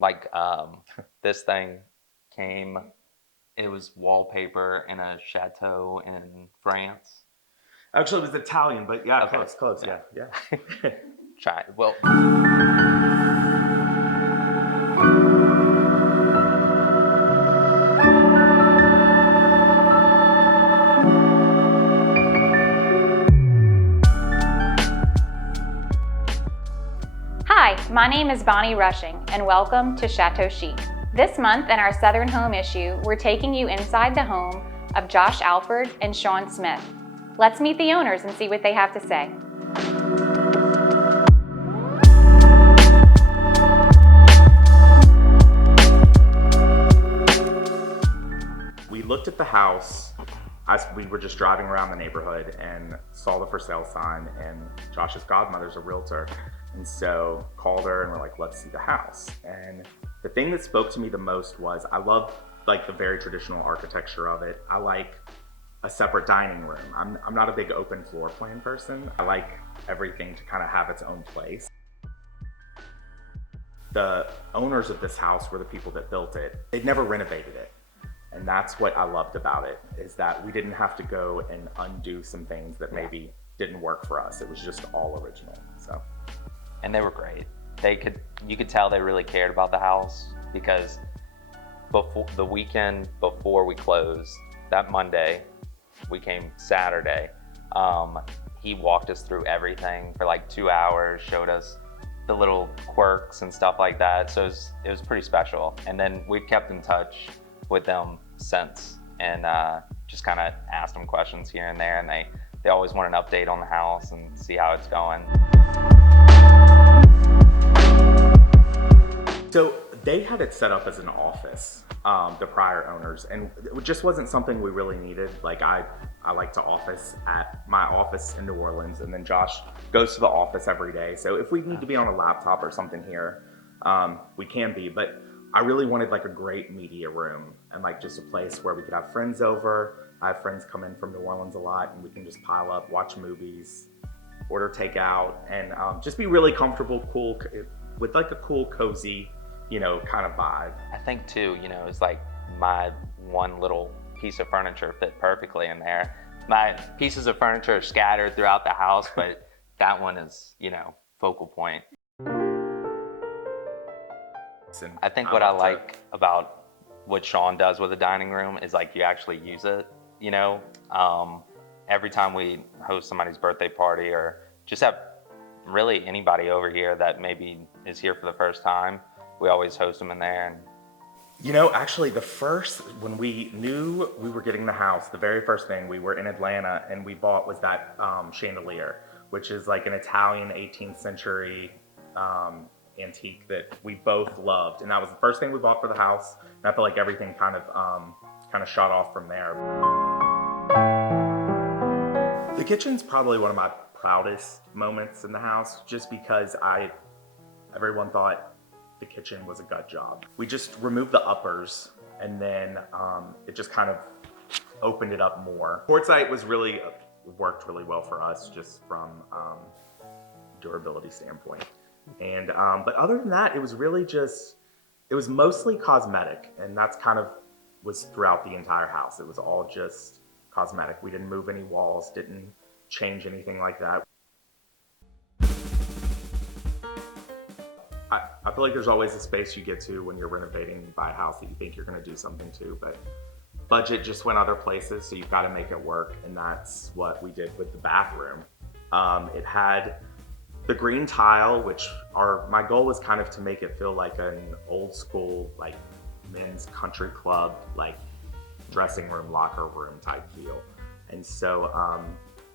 Like this thing came. It was wallpaper in a chateau in France. Actually, it was Italian, but yeah, Okay. close. Yeah. Try well. Hi, my name is Bonnie Rushing, and welcome to Chateau Chic. This month in our Southern Home issue, we're taking you inside the home of Josh Alford and Shaun Smith. Let's meet the owners and see what they have to say. We looked at the house as we were just driving around the neighborhood and saw the for sale sign, and Josh's godmother's a realtor. And so called her and we're like, let's see the house. And the thing that spoke to me the most was I love like the very traditional architecture of it. I like a separate dining room. I'm not a big open floor plan person. I like everything to kind of have its own place. The owners of this house were the people that built it. They'd never renovated it. And that's what I loved about it, is that we didn't have to go and undo some things that maybe didn't work for us. It was just all original. So, And they were great. You could tell they really cared about the house, because before the weekend before we closed, that Monday, we came Saturday, he walked us through everything for like 2 hours, showed us the little quirks and stuff like that. So it was pretty special. And then we've kept in touch with them since, and just kind of asked them questions here and there, and they always want an update on the house and see how it's going. So they had it set up as an office, the prior owners, and it just wasn't something we really needed. Like I like to office at my office in New Orleans, and then Josh goes to the office every day. So if we need to be on a laptop or something here, we can be, but I really wanted like a great media room and like just a place where we could have friends over. I have friends come in from New Orleans a lot, and we can just pile up, watch movies, order takeout, and just be really comfortable, cool, with like a cool, cozy, kind of vibe. I think too, it's like my one little piece of furniture fit perfectly in there. My pieces of furniture are scattered throughout the house, but that one is, focal point. I think what I like about what Shaun does with the dining room is like you actually use it, every time we host somebody's birthday party or just have really anybody over here that maybe is here for the first time, we always host them in there. And Actually when we knew we were getting the house, the very first thing, we were in Atlanta and we bought was that chandelier, which is like an Italian 18th century antique that we both loved, and that was the first thing we bought for the house. And I feel like everything kind of shot off from there. The kitchen's probably one of my proudest moments in the house, just because everyone thought the kitchen was a gut job. We just removed the uppers, and then it just kind of opened it up more. Quartzite worked really well for us, just from durability standpoint. And but other than that, it was mostly cosmetic, and that's kind of was throughout the entire house. It was all just cosmetic. We didn't move any walls, didn't change anything like that. I feel like there's always a space you get to when you're renovating, you buy a house that you think you're going to do something to, but budget just went other places, so you've got to make it work, and that's what we did with the bathroom. It had the green tile, which my goal was kind of to make it feel like an old school, like men's country club, like dressing room, locker room type feel. And so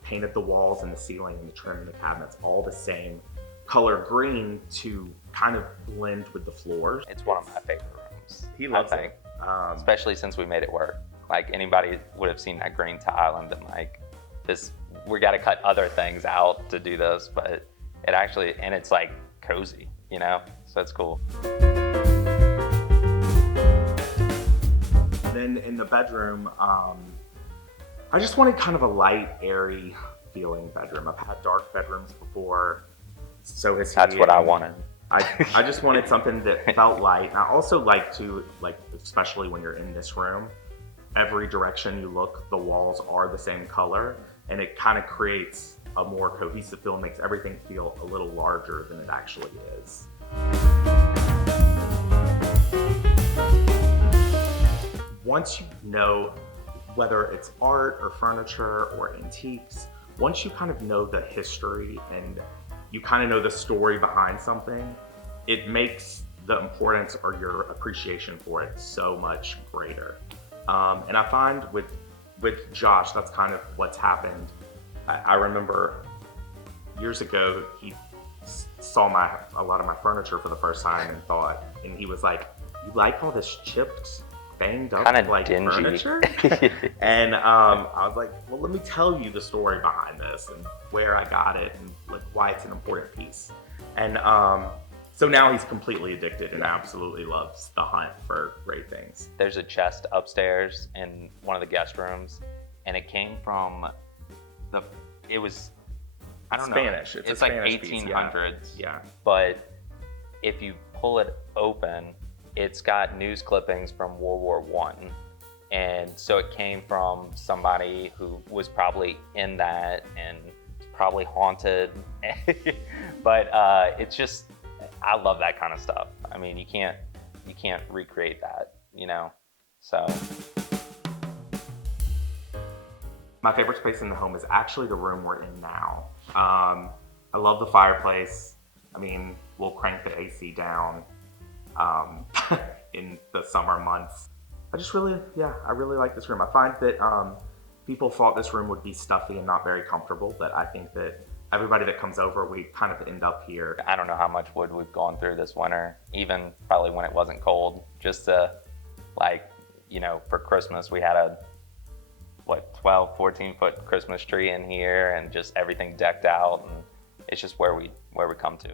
painted the walls and the ceiling and the trim and the cabinets all the same color green to kind of blend with the floors. it's one of my favorite rooms. He loves I think. it. Especially since we made it work. Like anybody would have seen that green tile and been like, we got to cut other things out to do this, but it's like cozy, so it's cool. Then in the bedroom, I just wanted kind of a light, airy feeling bedroom. I've had dark bedrooms before, so has he. That's what I wanted. I just wanted something that felt light. And I also like to, like, especially when you're in this room, every direction you look, the walls are the same color, and it kind of creates a more cohesive feel, makes everything feel a little larger than it actually is. Once you know whether it's art or furniture or antiques, once you kind of know the history and you kind of know the story behind something, it makes the importance or your appreciation for it so much greater. And I find with Josh, that's kind of what's happened. I remember years ago, he saw a lot of my furniture for the first time and he was like, "You like all this chipped, banged up Kinda like dingy." furniture?" And I was like, "Well, let me tell you the story behind this and where I got it and like why it's an important piece." And so now he's completely addicted and absolutely loves the hunt for great things. There's a chest upstairs in one of the guest rooms, and it came from it was, I don't know. Spanish. It's a like Spanish piece, 1800s. Yeah. But if you pull it open, it's got news clippings from World War I. And so it came from somebody who was probably in that and probably haunted. But it's just, I love that kind of stuff. I mean, you can't recreate that, you know? So. My favorite space in the home is actually the room we're in now. I love the fireplace. I mean, we'll crank the AC down in the summer months. I really like this room. I find that people thought this room would be stuffy and not very comfortable, but I think that everybody that comes over, we kind of end up here. I don't know how much wood we've gone through this winter, even probably when it wasn't cold, just to, like, you know, for Christmas, we had a 12, 14-foot Christmas tree in here and just everything decked out, and it's just where we come to.